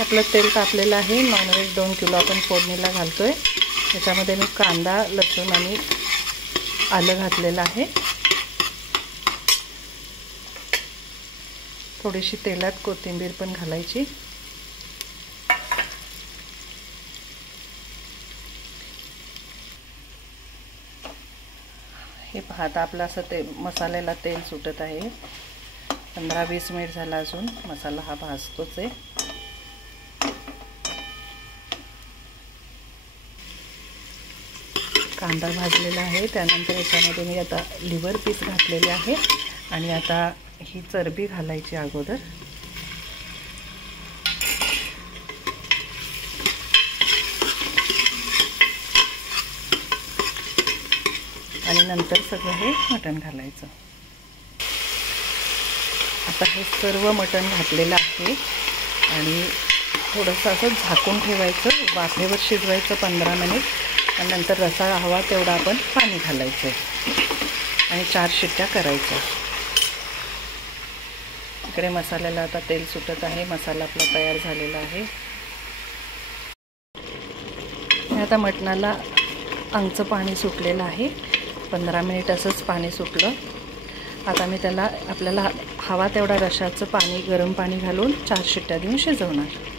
आपलं तेल तापलेलं आहे। नॉनव्हेज 2 किलो आपण फोडणीला घालतोय। त्याच्यामध्ये मी कांदा, लसूण आणि आलं घातलेलं आहे। थोडीशी तेलात कोथिंबीर पण घालायची। हे पहा, आता आपलं असं मसाल्याला तेल सुटत आहे। 15-20 मिनिट झाला, अजून मसाला हा भाजतोच आहे। कांदा भाजलेला आहे। त्यानंतर याच्यामध्ये मी आता लिव्हर पीस घातलेले आहे आणि आता ही चरबी घालायची अगोदर। आणि नंतर सगळं हे मटण घालायचं। आता हे सर्व मटण घातलेलं आहे आणि थोडंसं असं झाकून ठेवायचं, वाफेवर शिजवायचं 15 मिनिट। आणि नंतर रस्सा हवा तेवढं आपण पाणी घालायचं आणि 4 शिट्ट्या करायच्या। इकडे मसाल्याला आता तेल सुटत आहे। मसाला आपला तयार झालेला आहे। आता मटणाला अंगचं पाणी सुटलेलं आहे। 15 मिनिट असंच पाणी सुटलं। आता मी त्याला आपल्याला हवा तेवढा रश्शाचं पाणी, गरम पाणी घालून 4 शिट्ट्या देऊन शिजवणार।